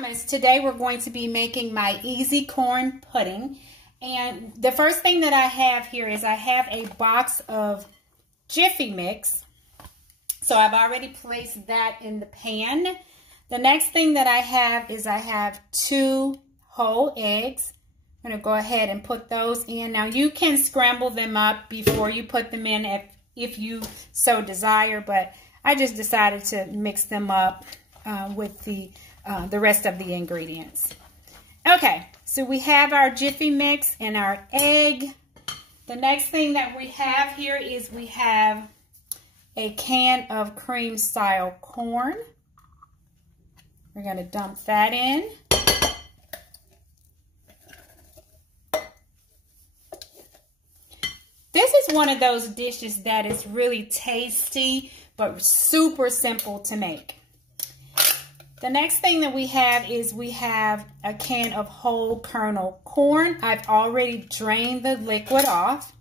Mamas, today we're going to be making my easy corn pudding. And the first thing that I have here is I have a box of Jiffy mix. So I've already placed that in the pan. The next thing that I have is I have 2 whole eggs. I'm going to go ahead and put those in. Now you can scramble them up before you put them in if you so desire, but I just decided to mix them up with the rest of the ingredients. Okay, so we have our Jiffy mix and our egg. The next thing that we have here is we have a can of cream style corn. We're going to dump that in. This is one of those dishes that is really tasty but super simple to make. The next thing that we have is we have a can of whole kernel corn. I've already drained the liquid off.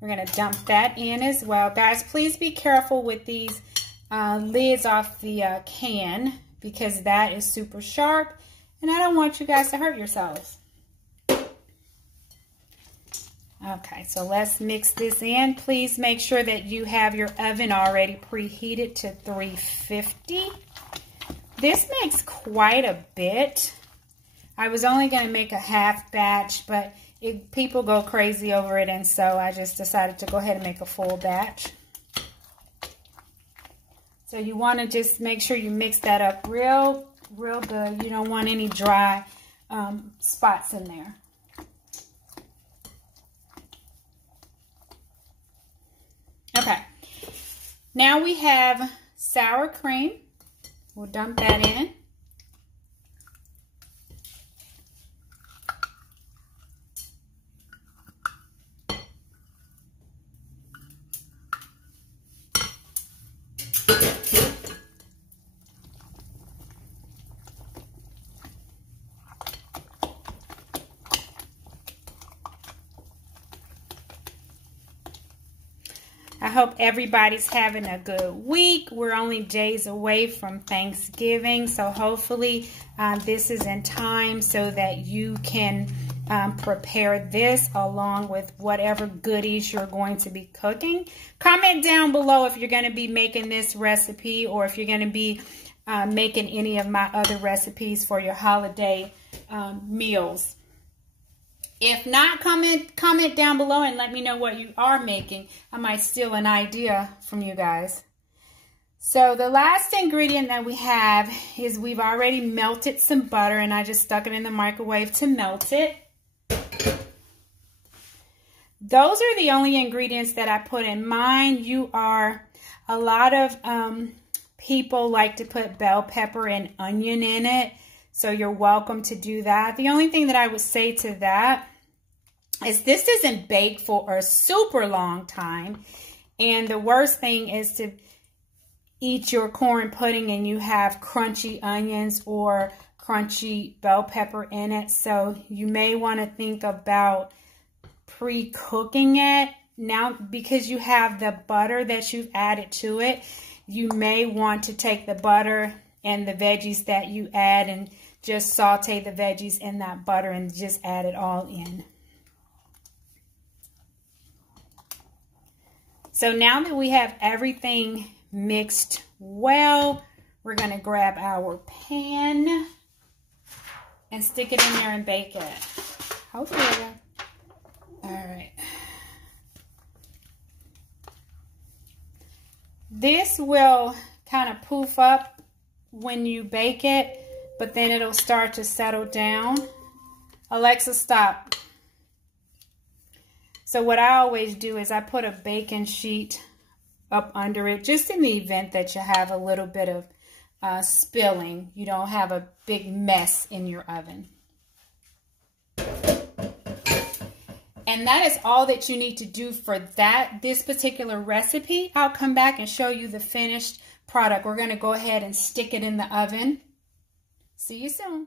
We're going to dump that in as well. Guys, please be careful with these lids off the can because that is super sharp and I don't want you guys to hurt yourselves. Okay, so let's mix this in. Please make sure that you have your oven already preheated to 350. This makes quite a bit. I was only going to make a half batch, but people go crazy over it, and so I just decided to go ahead and make a full batch. So you want to just make sure you mix that up real good. You don't want any dry spots in there. Okay, now we have sour cream. We'll dump that in. I hope everybody's having a good week. We're only days away from Thanksgiving, so hopefully this is in time so that you can prepare this along with whatever goodies you're going to be cooking. Comment down below if you're going to be making this recipe or if you're going to be making any of my other recipes for your holiday meals. If not, comment down below and let me know what you are making. I might steal an idea from you guys. So the last ingredient that we have is we've already melted some butter and I just stuck it in the microwave to melt it. Those are the only ingredients that I put in mine. A lot of people like to put bell pepper and onion in it. So you're welcome to do that. The only thing that I would say to that is this isn't baked for a super long time. And the worst thing is to eat your corn pudding and you have crunchy onions or crunchy bell pepper in it. So you may want to think about pre-cooking it. Now, because you have the butter that you've added to it, you may want to take the butter and the veggies that you add and just saute the veggies in that butter and just add it all in. So now that we have everything mixed well, we're going to grab our pan and stick it in there and bake it. Hopefully, all right. This will kind of poof up when you bake it, but then it'll start to settle down. Alexa, stop. So what I always do is I put a baking sheet up under it, just in the event that you have a little bit of spilling. You don't have a big mess in your oven. And that is all that you need to do for this particular recipe. I'll come back and show you the finished product. We're going to go ahead and stick it in the oven. See you soon.